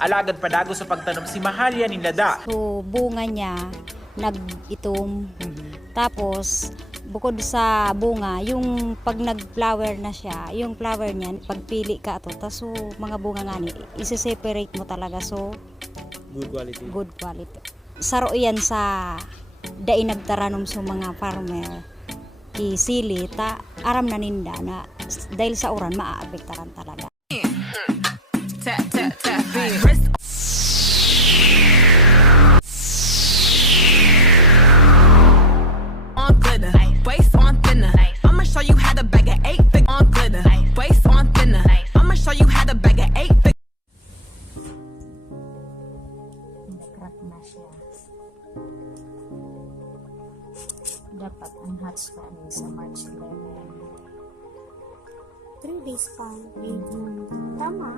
Alagad padago sa pagtanom si Mahalia ni Lada. So bunga niya nag-itom. Tapos bukod sa bunga, yung pag nag-flower na siya, yung flower niya, pagpili ka ito, tapos so, mga bunga nga ni, isi-separate mo talaga, so Good quality. good quality. Saro yan sa dai nagtaranom sa mga farmer kisili, ta aram na ninda na dahil sa uran maaapektaran talaga. Waist on thinner. I'ma show you how to bag an 8 on glitter. Waist on thinner. I'ma show you how to bag an 8. Crack na siya. Dapat ang hatch kami sa March 11. 3 days pa. Tama.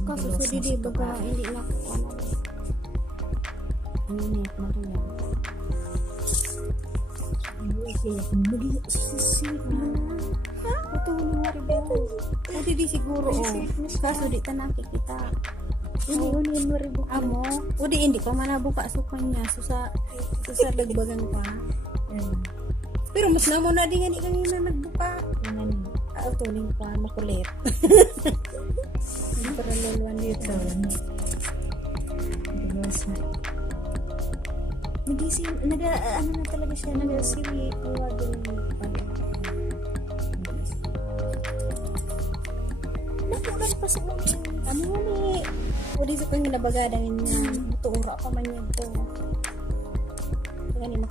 Kasi sa didi baga hindi na ko Init na rin yan. ito mo rin ba? O didi siguro kaso di ta nakikita. Uni mo rin buka mo. O di hindi pa manabuka sa kanya. So sa dagbagan pa. Pero mas namo na di nga di kanina nagbuka. Tuling pa makulit. Hindi para luluan dito. Ano na talaga siya, nag-siwi o wagin nakulan pa sa ulit ano ni o di sa kong nabagadanin niya tuura pa man niya to ganyan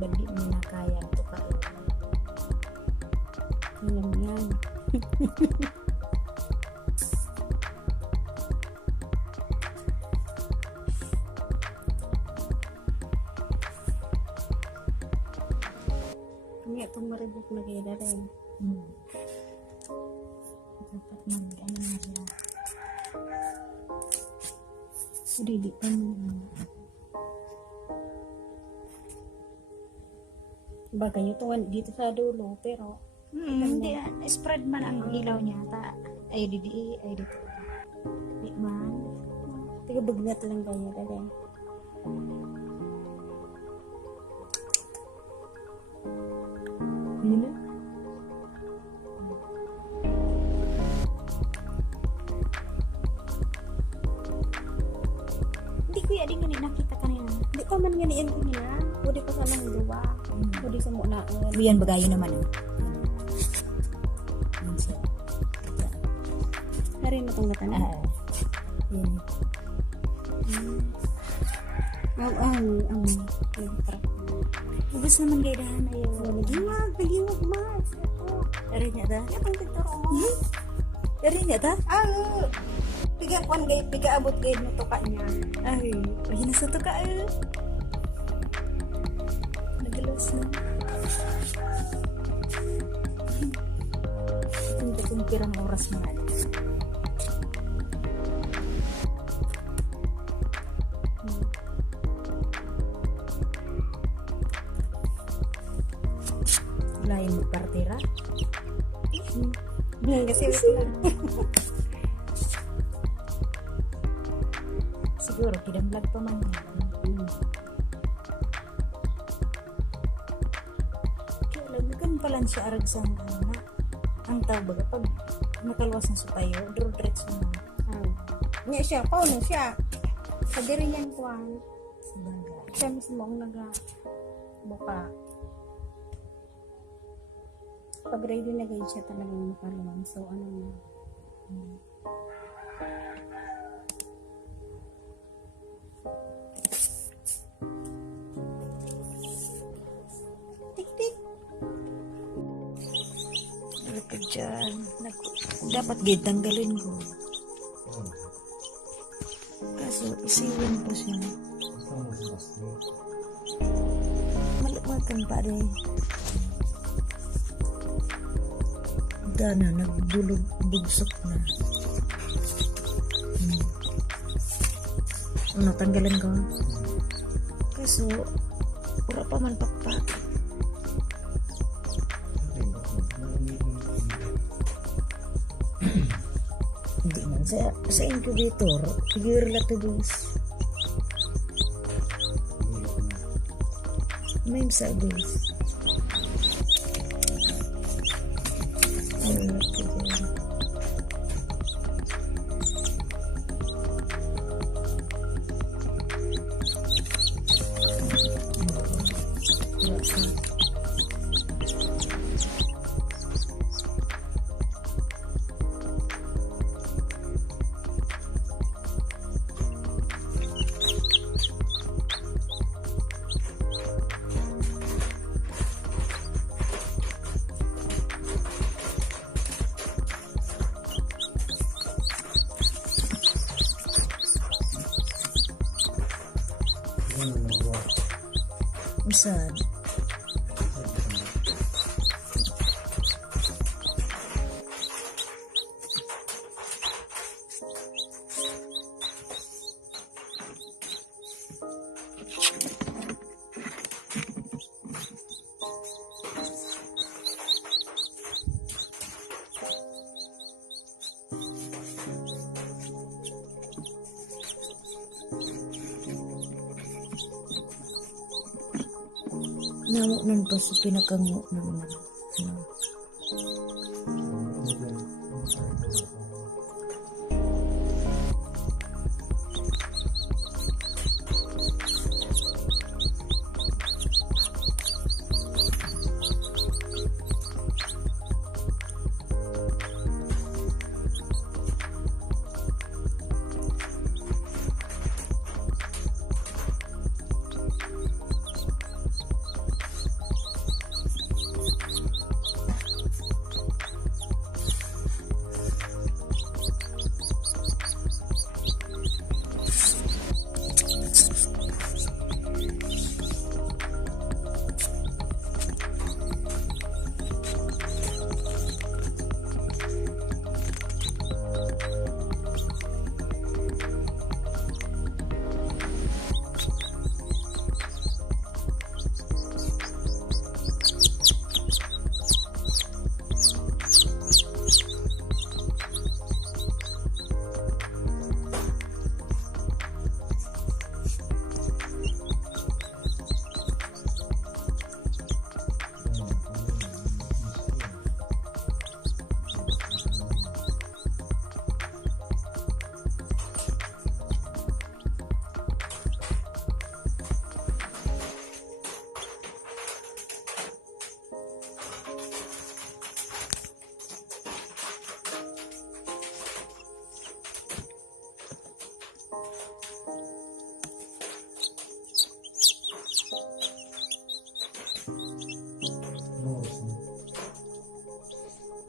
Bali mo na kaya ito ka. yan kaya itong maribok na kaya na rin Dapat mag-ano na siya. hindi pa bagay ito dito sa dulo pero Hindi, spread man ang ilaw niya. Ay, dito. Di man. tiga bagnat lang kaya rin Nila? Hindi kuya, di nga nakita kanina. di pa man ganiin ko nila o di pa sa nang duwa o di sa muna Yan, bagayo naman. narin na itong natan Yan. ang nagtrak Ubus naman kayo dahan na yun. nagiwag mas Dari niya ta? itong picture mo Dari niya ta? piga kwan gay piga abot gay mo to ka niya Ay, hinasuto ka Nagalos na. Hindi kong pirang oras na. Lain mo kartera? kasi Siguro, kidamlag pa man yan. Kailan pala siya arag sa anak. Ang tawag pag nakalwas na sa tayo, draw direct mo na. niya siya pauno siya sa diri niyang kwan Sabagay. siya mismo ang buka pag ready na kayo siya talagang makaluwang so ano na tik-tik Ito dyan. Dapat gid tanggalin ko. Kaso isiwin ko siya. Maluwagan pa rin. Dana, nagbulog, bugsok na. Natanggalan ko. Kaso, wala pa man pakpak. Hindi man. Sa incubator, figure lang to guys. May sa guys. Saan? Namok nun pa sa pinakango naman.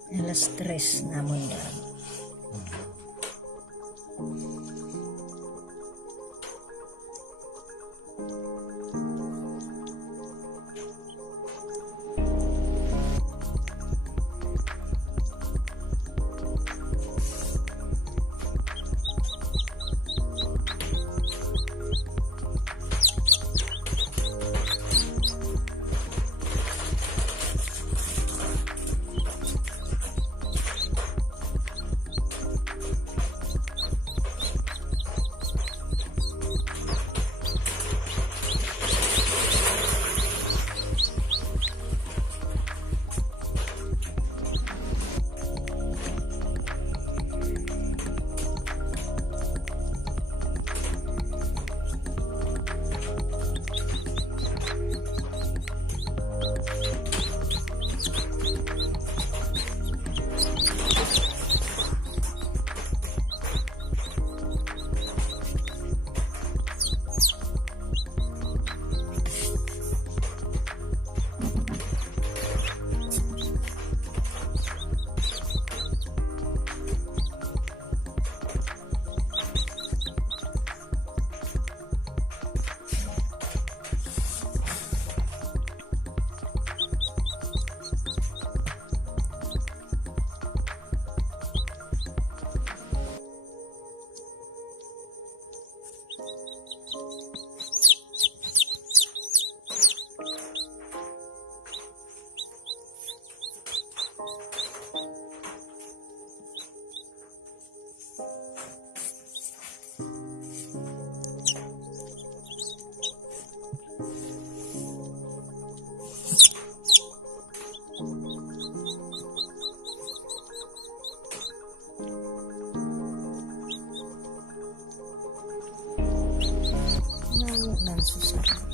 Alas 3 namun dan. ang susunod.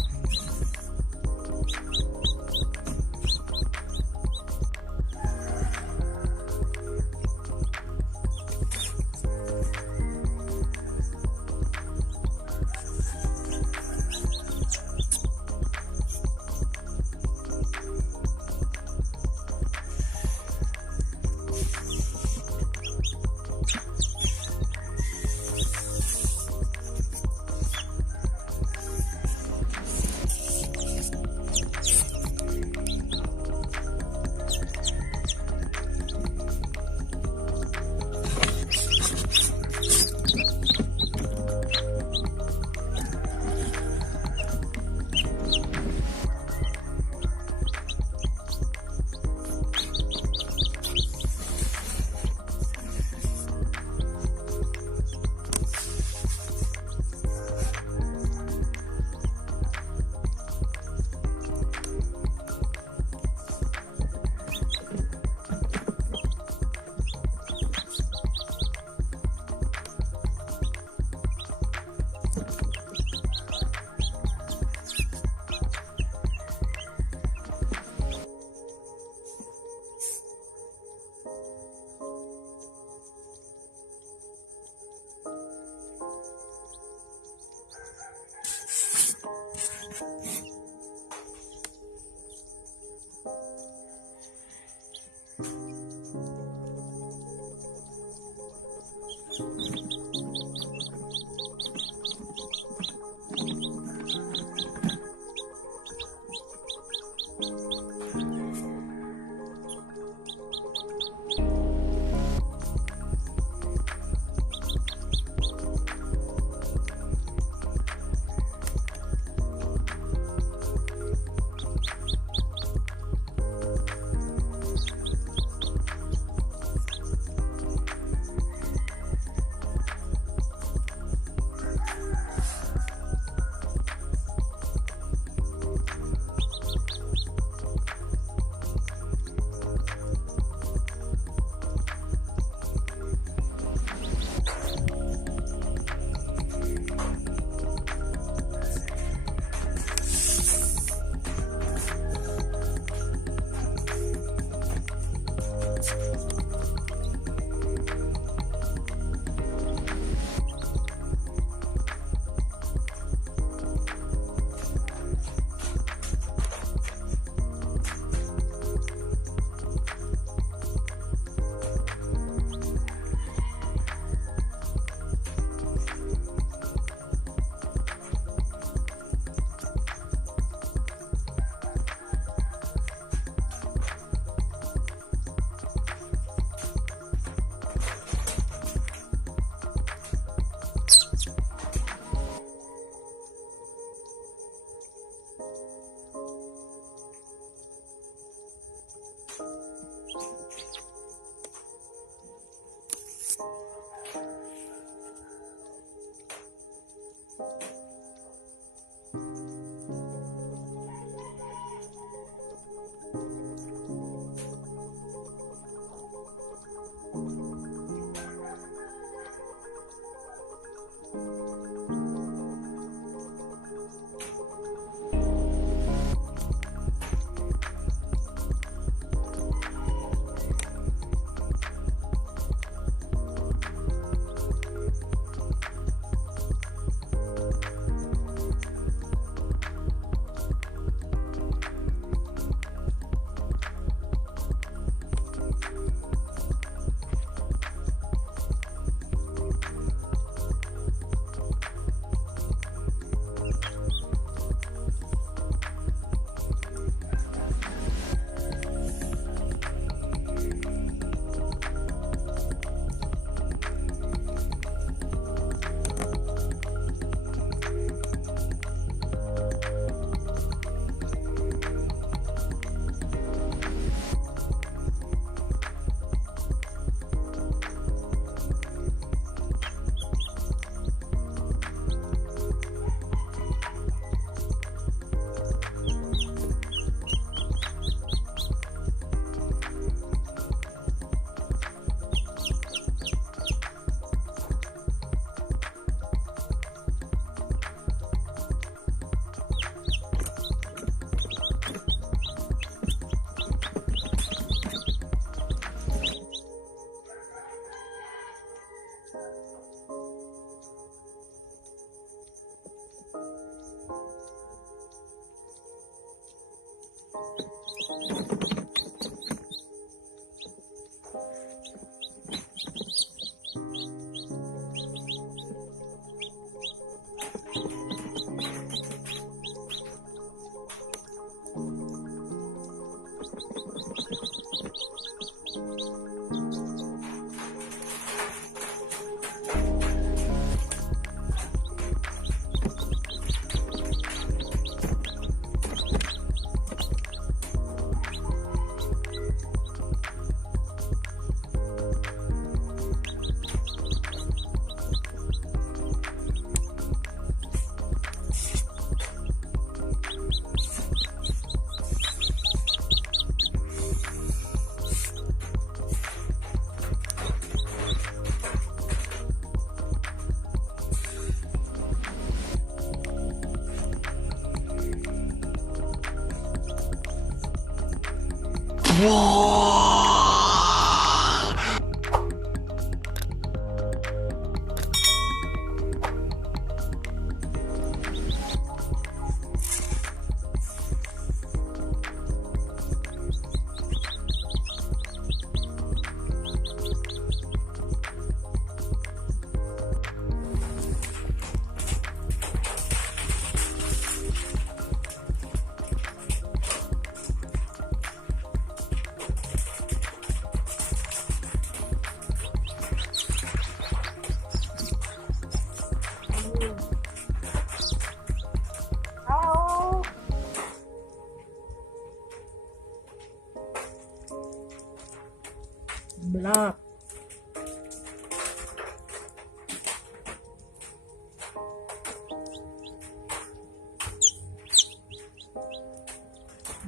Black.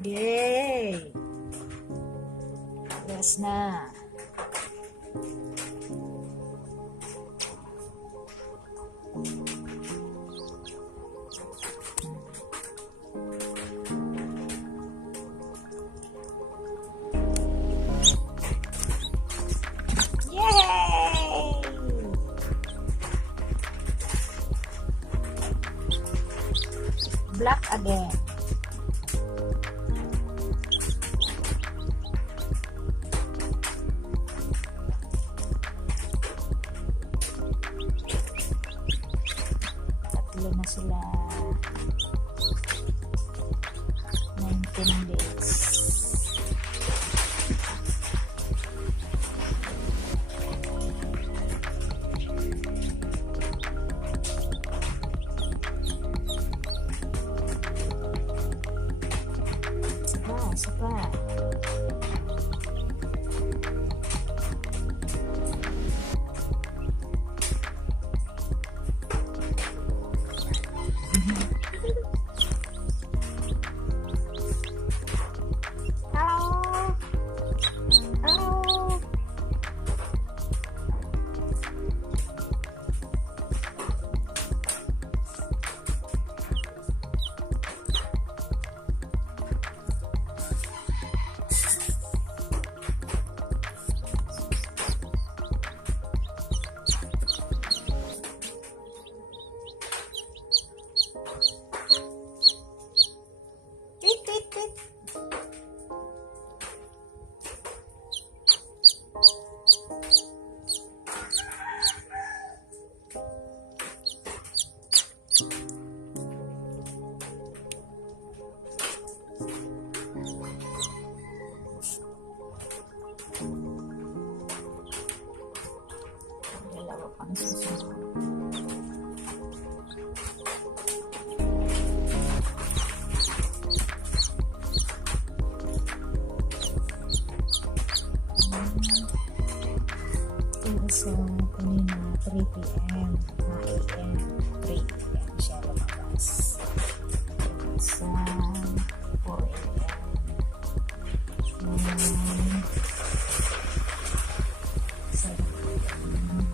Yay! Yes na. Yay! Black again. Tatlo na sila. 19 days. Sapa. Dalawa pang susunod. Sa kanina 3 p.m. 5 a.m. 3 p.m. siya lumabas. Sa 4 a.m. 7 a.m.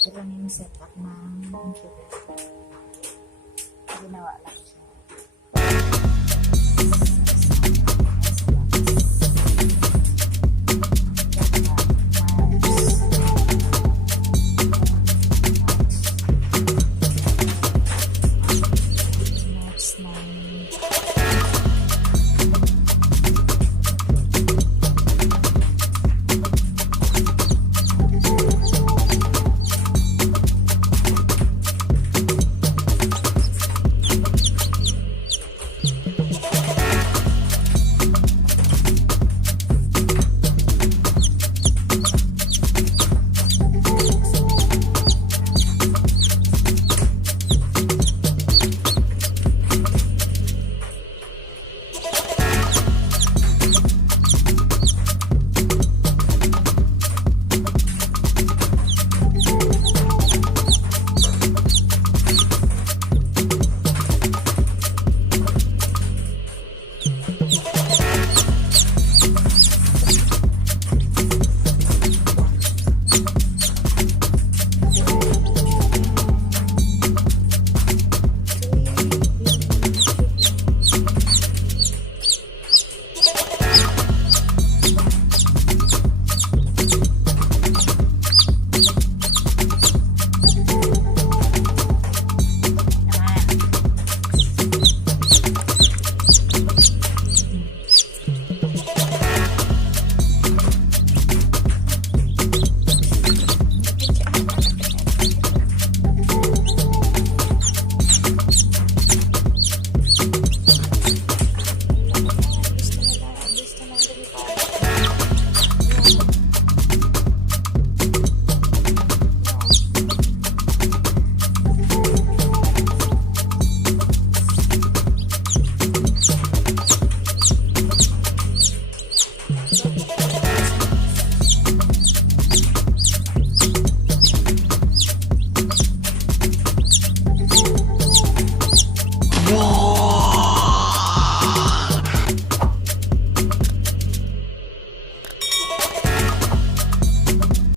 Ito lang yung setup ng incubator. Ginawa lang siya.